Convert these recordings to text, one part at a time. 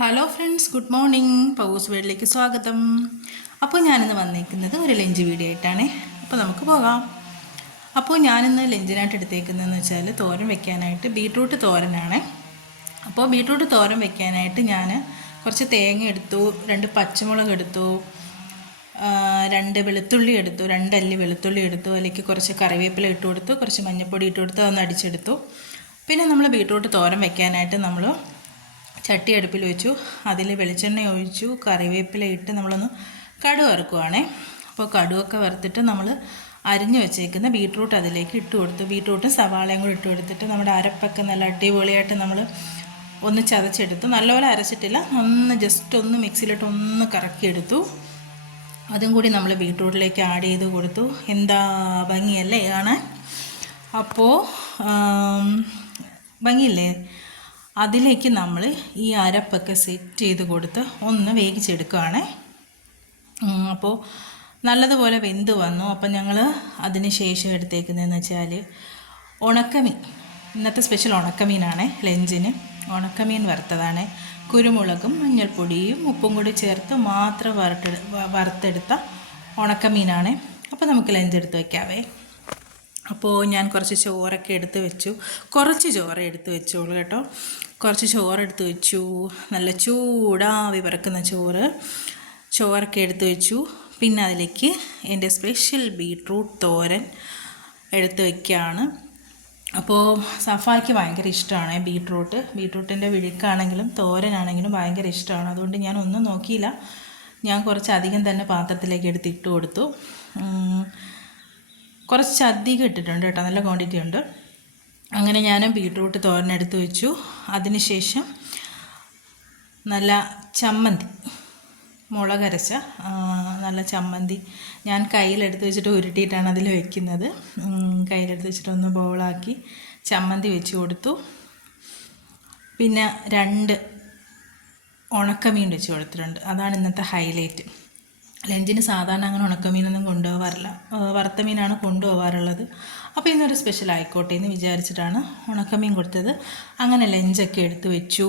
Hello friends, good morning. Pause വീട്ടിലേക്ക് സ്വാഗതം. അപ്പോൾ ഞാനിന്ന് വന്നിരിക്കുന്നത് ഒരു ലഞ്ച് വീഡിയോ ആയിട്ടാണ്. അപ്പോൾ നമുക്ക് പോകാം. അപ്പോൾ ഞാനിന്ന് ലഞ്ചിനായിട്ട് എടുത്തേക്കുന്നതെന്ന് വെച്ചാൽ തോരൻ വെക്കാനായിട്ട് ബീട്രൂട്ട് തോരനാണ്. അപ്പോൾ ബീട്രൂട്ട് തോരൻ വെക്കാനായിട്ട് ഞാൻ കുറച്ച് തേങ്ങ എടുത്തു, 2 പച്ചമുളക് എടുത്തു, 2 വെളുത്തുള്ളി എടുത്തു, 2 അല്ലി വെളുത്തുള്ളി എടുത്തു. അതിലേക്ക് കുറച്ച് കറിവേപ്പില ഇട്ട് കൊടുത്തു, കുറച്ച് മഞ്ഞൾപ്പൊടി ഇട്ട് കൊടുത്ത് അതൊന്ന് അടിച്ചെടുത്തു. പിന്നെ നമ്മൾ ബീട്രൂട്ട് തോരൻ വെക്കാനായിട്ട് നമ്മൾ ചട്ടി അടുപ്പിൽ വെച്ചു, അതിൽ വെളിച്ചെണ്ണ ഒഴിച്ചു, കറിവേപ്പില ഇട്ട് നമ്മളൊന്ന് കടുക് വറുക്കുവാണേ. അപ്പോൾ കടുവൊക്കെ വറുത്തിട്ട് നമ്മൾ അരിഞ്ഞു വെച്ചേക്കുന്ന ബീട്രൂട്ട് അതിലേക്ക് ഇട്ട് കൊടുത്തു. ബീട്രൂട്ടും സവാളയും കൂടി ഇട്ട് കൊടുത്തിട്ട് നമ്മുടെ അരപ്പൊക്കെ നല്ല അടിപൊളിയായിട്ട് നമ്മൾ ഒന്ന് ചതച്ചെടുത്തു. നല്ലപോലെ അരച്ചിട്ടില്ല, ജസ്റ്റ് ഒന്ന് മിക്സിയിലിട്ട് ഒന്ന് കറക്കിയെടുത്തു. അതും കൂടി നമ്മൾ ബീട്രൂട്ടിലേക്ക് ആഡ് ചെയ്ത് കൊടുത്തു. എന്താ ഭംഗിയല്ലേ കാണാൻ? അപ്പോൾ ഭംഗിയില്ലേ? അതിലേക്ക് നമ്മൾ ഈ അരപ്പൊക്കെ സെറ്റ് ചെയ്ത് കൊടുത്ത് ഒന്ന് വേവിച്ചെടുക്കുകയാണ്. അപ്പോൾ നല്ലതുപോലെ വെന്ത് വന്നു. അപ്പം ഞങ്ങൾ അതിന് ശേഷം എടുത്തേക്കുന്നതെന്ന് വെച്ചാൽ ഉണക്കമീൻ, ഇന്നത്തെ സ്പെഷ്യൽ ഉണക്കമീനാണ്. ലഞ്ചിന് ഉണക്കമീൻ വറുത്തതാണ്. കുരുമുളകും മഞ്ഞൾപ്പൊടിയും ഉപ്പും കൂടി ചേർത്ത് മാത്രം വറുത്തെടുത്ത ഉണക്കമീനാണ്. അപ്പോൾ നമുക്ക് ലഞ്ച് എടുത്ത് വയ്ക്കാവേ. അപ്പോൾ ഞാൻ കുറച്ച് ചോറൊക്കെ എടുത്ത് വെച്ചു. കുറച്ച് ചോറ് എടുത്ത് വെച്ചോളൂ കേട്ടോ. കുറച്ച് ചോറെടുത്ത് വെച്ചു. നല്ല ചൂടാവി പറക്കുന്ന ചോറൊക്കെ എടുത്ത് വെച്ചു. പിന്നെ അതിലേക്ക് എൻ്റെ സ്പെഷ്യൽ ബീട്രൂട്ട് തോരൻ എടുത്ത് വയ്ക്കുകയാണ്. അപ്പോൾ സഫായ്ക്ക് ഭയങ്കര ഇഷ്ടമാണ് ബീട്രൂട്ടിൻ്റെ വിഴുക്കാണെങ്കിലും തോരനാണെങ്കിലും ഭയങ്കര ഇഷ്ടമാണ്. അതുകൊണ്ട് ഞാൻ ഒന്നും നോക്കിയില്ല, ഞാൻ കുറച്ചധികം തന്നെ പാത്രത്തിലേക്ക് ഇട്ട് കൊടുത്തു. കുറച്ചധികം ഇട്ടിട്ടുണ്ട് കേട്ടോ, നല്ല ക്വാണ്ടിറ്റി ഉണ്ട്. അങ്ങനെ ഞാൻ ബീട്രൂട്ട് തോരനെടുത്ത് വെച്ചു. അതിനുശേഷം നല്ല ചമ്മന്തി, മുളകരച്ച നല്ല ചമ്മന്തി ഞാൻ കയ്യിലെടുത്ത് വെച്ചിട്ട് ഉരുട്ടിയിട്ടാണ് അതിൽ വെക്കുന്നത്. കയ്യിലെടുത്ത് വെച്ചിട്ട് ഒന്ന് ബോളാക്കി ചമ്മന്തി വെച്ച് കൊടുത്തു. പിന്നെ 2 ഉണക്കമീൻ വെച്ച് കൊടുത്തിട്ടുണ്ട്. അതാണ് ഇന്നത്തെ ഹൈലൈറ്റ്. ലഞ്ചിന് സാധാരണ അങ്ങനെ ഉണക്കമീനൊന്നും കൊണ്ടുപോകാറില്ല, വറുത്ത മീനാണ് കൊണ്ടുപോകാറുള്ളത്. അപ്പോൾ ഇന്നൊരു സ്പെഷ്യൽ ആയിക്കോട്ടെ എന്ന് വിചാരിച്ചിട്ടാണ് ഉണക്കമീൻ കൊടുത്തത്. അങ്ങനെ ലഞ്ചൊക്കെ എടുത്ത് വെച്ചു,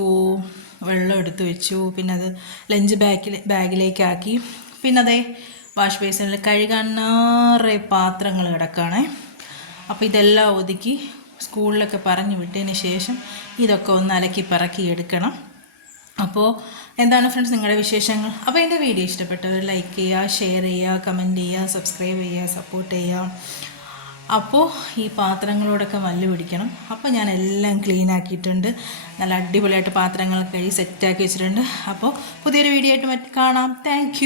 വെള്ളം എടുത്ത് വെച്ചു. പിന്നെ അത് ലഞ്ച് ബാഗിലേക്കാക്കി. പിന്നെ അതേ വാഷ് ബേസിനിൽ കഴുകാൻ നിറയെ പാത്രങ്ങൾ കിടക്കുകയാണ്. അപ്പോൾ ഇതെല്ലാം ഒതുക്കി സ്കൂളിലൊക്കെ പറഞ്ഞു വിട്ടതിന് ശേഷം ഇതൊക്കെ ഒന്ന് അലക്കി പറക്കി എടുക്കണം. അപ്പോൾ എന്താണ് ഫ്രണ്ട്സ് നിങ്ങളുടെ വിശേഷങ്ങൾ? അപ്പോൾ എൻ്റെ വീഡിയോ ഇഷ്ടപ്പെട്ടവർ ലൈക്ക് ചെയ്യുക, ഷെയർ ചെയ്യുക, കമൻറ്റ് ചെയ്യുക, സബ്സ്ക്രൈബ് ചെയ്യുക, സപ്പോർട്ട് ചെയ്യുക. അപ്പോൾ ഈ പാത്രങ്ങളോടൊക്കെ മല്ല് പിടിക്കണം. അപ്പോൾ ഞാൻ എല്ലാം ക്ലീൻ ആക്കിയിട്ടുണ്ട്. നല്ല അടിപൊളിയായിട്ട് പാത്രങ്ങൾ കഴുകി സെറ്റാക്കി വെച്ചിട്ടുണ്ട്. അപ്പോൾ പുതിയൊരു വീഡിയോ ആയിട്ട് കാണാം. താങ്ക്